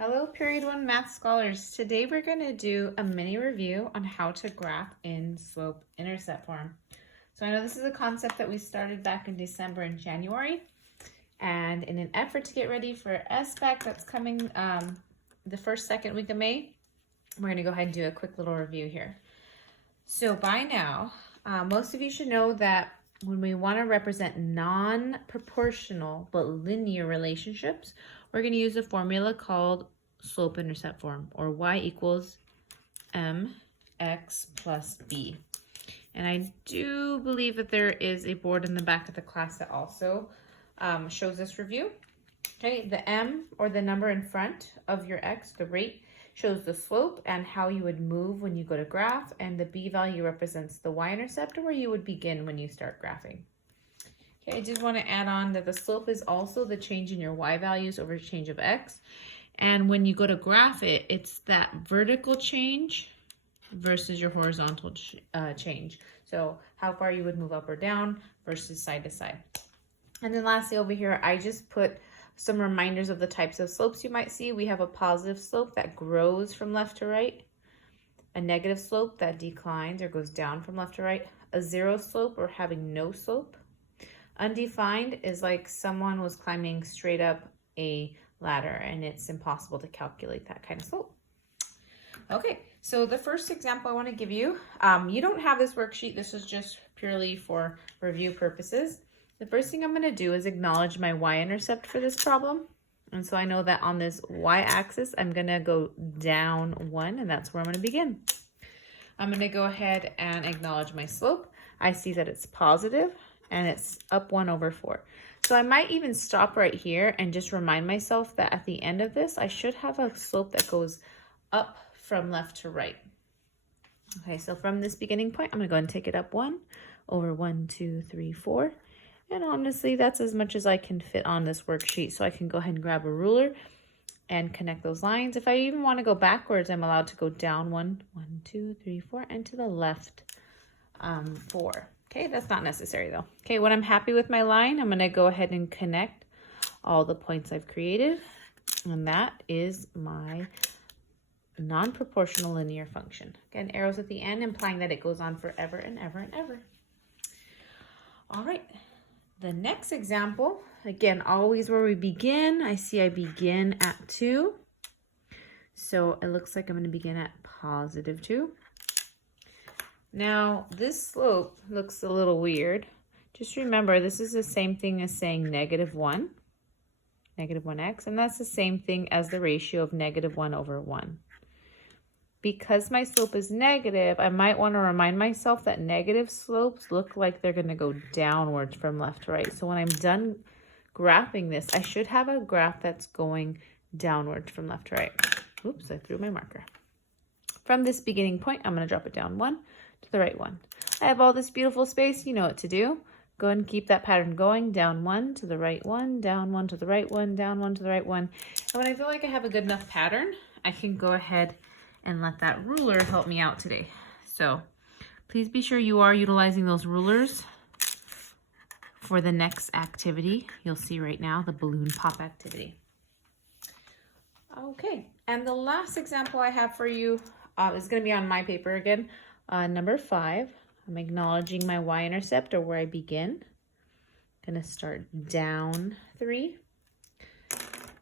Hello, Period 1 Math Scholars. Today we're going to do a mini review on how to graph in slope-intercept form. So I know this is a concept that we started back in December and January. And in an effort to get ready for SBAC that's coming the second week of May, we're going to go ahead and do a quick little review here. So by now, most of you should know that when we want to represent non-proportional but linear relationships, we're going to use a formula called slope-intercept form, or y equals mx plus b. And I do believe that there is a board in the back of the class that also shows this review. Okay, the m, or the number in front of your x, the rate, shows the slope and how you would move when you go to graph, and the b value represents the y-intercept, or where you would begin when you start graphing. Okay, I did want to add on that the slope is also the change in your y values over change of x, and when you go to graph it, it's that vertical change versus your horizontal change. So how far you would move up or down versus side to side. And then lastly over here, I just put some reminders of the types of slopes you might see. We have a positive slope that grows from left to right, a negative slope that declines or goes down from left to right, a zero slope or having no slope. Undefined is like someone was climbing straight up a ladder and it's impossible to calculate that kind of slope. Okay, so the first example I want to give you, you don't have this worksheet. This is just purely for review purposes. The first thing I'm going to do is acknowledge my y-intercept for this problem. And so I know that on this y-axis, I'm going to go down 1, and that's where I'm going to begin. I'm going to go ahead and acknowledge my slope. I see that it's positive, and it's up 1/4. So I might even stop right here and just remind myself that at the end of this, I should have a slope that goes up from left to right. Okay, so from this beginning point, I'm going to go ahead and take it up 1/1, 2, 3, 4. And honestly, that's as much as I can fit on this worksheet. So I can go ahead and grab a ruler and connect those lines. If I even want to go backwards, I'm allowed to go down 1, 2, 3, 4, and to the left 4. Okay, that's not necessary though. Okay, when I'm happy with my line, I'm going to go ahead and connect all the points I've created. And that is my non-proportional linear function. Again, arrows at the end implying that it goes on forever and ever and ever. All right. The next example, again, always where we begin. I see I begin at 2. So it looks like I'm going to begin at positive 2. Now, this slope looks a little weird. Just remember, this is the same thing as saying -1, -1x, and that's the same thing as the ratio of -1/1. Because my slope is negative, I might want to remind myself that negative slopes look like they're going to go downwards from left to right. So when I'm done graphing this, I should have a graph that's going downwards from left to right. Oops, I threw my marker. From this beginning point, I'm going to drop it down 1 to the right 1. I have all this beautiful space. You know what to do. Go ahead and keep that pattern going. Down 1 to the right 1, down 1 to the right 1, down 1 to the right 1. And when I feel like I have a good enough pattern, I can go ahead and let that ruler help me out today. So please be sure you are utilizing those rulers for the next activity. You'll see right now the balloon pop activity. Okay, and the last example I have for you is going to be on my paper again. Number 5, I'm acknowledging my y-intercept, or where I begin. I'm going to start down 3.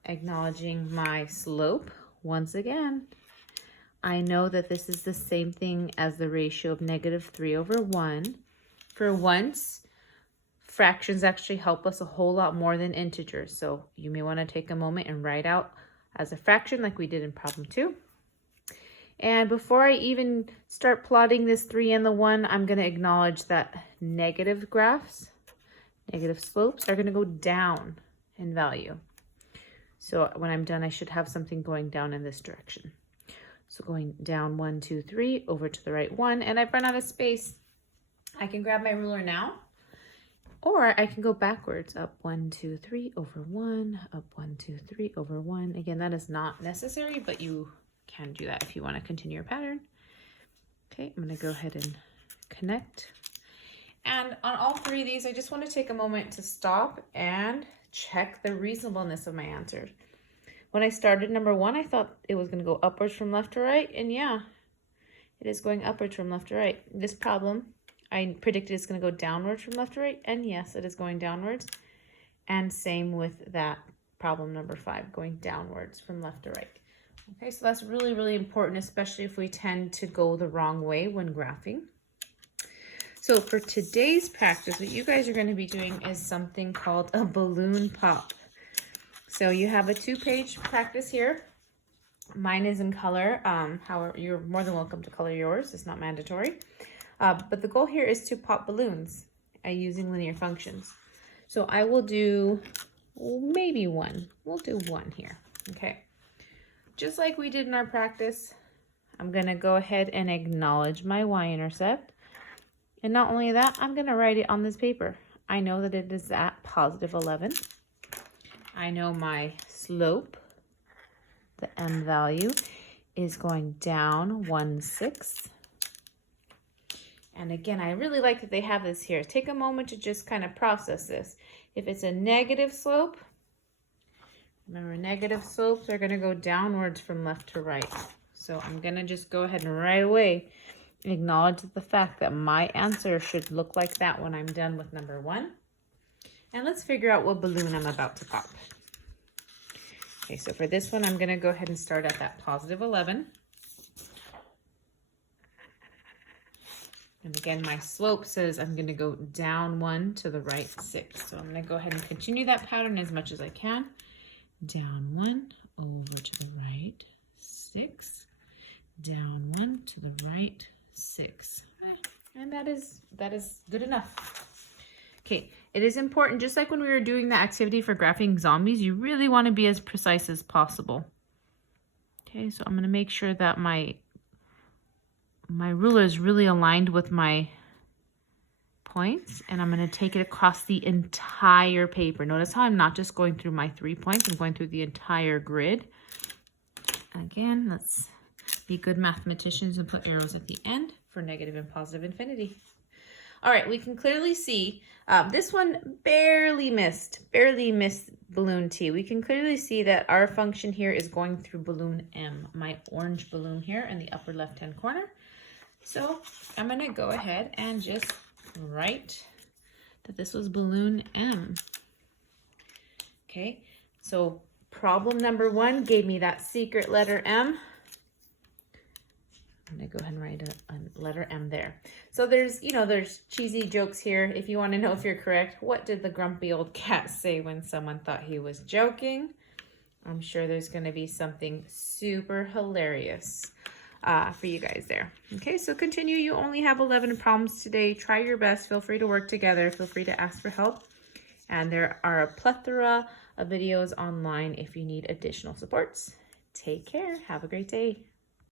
Acknowledging my slope once again. I know that this is the same thing as the ratio of -3/1. For once, fractions actually help us a whole lot more than integers. So you may want to take a moment and write out as a fraction like we did in problem 2. And before I even start plotting this 3 and the 1, I'm going to acknowledge that negative graphs, negative slopes, are going to go down in value. So when I'm done, I should have something going down in this direction. So going down 1, 2, 3, over to the right 1, and I've run out of space. I can grab my ruler now, or I can go backwards, up 1, 2, 3, over 1, up 1, 2, 3, over 1. Again, that is not necessary, but you can do that if you want to continue your pattern. Okay, I'm going to go ahead and connect. And on all 3 of these, I just want to take a moment to stop and check the reasonableness of my answers. When I started number 1, I thought it was going to go upwards from left to right. And yeah, it is going upwards from left to right. This problem, I predicted it's going to go downwards from left to right. And yes, it is going downwards. And same with that problem number 5, going downwards from left to right. Okay, so that's really, really important, especially if we tend to go the wrong way when graphing. So for today's practice, what you guys are going to be doing is something called a balloon pop. So you have a 2-page practice here. Mine is in color. However, you're more than welcome to color yours. It's not mandatory. But the goal here is to pop balloons using linear functions. So I will do maybe 1. We'll do 1 here. Okay. Just like we did in our practice, I'm going to go ahead and acknowledge my y-intercept. And not only that, I'm going to write it on this paper. I know that it is at positive 11. I know my slope, the m value, is going down 1/6. And again, I really like that they have this here. Take a moment to just kind of process this. If it's a negative slope, remember, negative slopes are going to go downwards from left to right. So I'm going to just go ahead and right away acknowledge the fact that my answer should look like that when I'm done with number 1. And let's figure out what balloon I'm about to pop. Okay, so for this one, I'm going to go ahead and start at that positive 11. And again, my slope says I'm going to go down 1 to the right 6. So I'm going to go ahead and continue that pattern as much as I can. Down 1, over to the right 6. Down 1 to the right 6. And that is good enough. Okay, it is important, just like when we were doing the activity for graphing zombies, you really want to be as precise as possible. Okay, so I'm going to make sure that my ruler is really aligned with my points, and I'm going to take it across the entire paper. Notice how I'm not just going through my 3 points, I'm going through the entire grid. Again, let's be good mathematicians and put arrows at the end for negative and positive infinity. All right, we can clearly see this one barely missed balloon T. We can clearly see that our function here is going through balloon M, my orange balloon here in the upper left-hand corner. So I'm going to go ahead and just write that this was balloon M. Okay, so problem number 1 gave me that secret letter M. I'm going to go ahead and write a letter M there. So there's cheesy jokes here. If you want to know if you're correct, what did the grumpy old cat say when someone thought he was joking? I'm sure there's going to be something super hilarious for you guys there. Okay, so continue. You only have 11 problems today. Try your best. Feel free to work together. Feel free to ask for help. And there are a plethora of videos online if you need additional supports. Take care. Have a great day.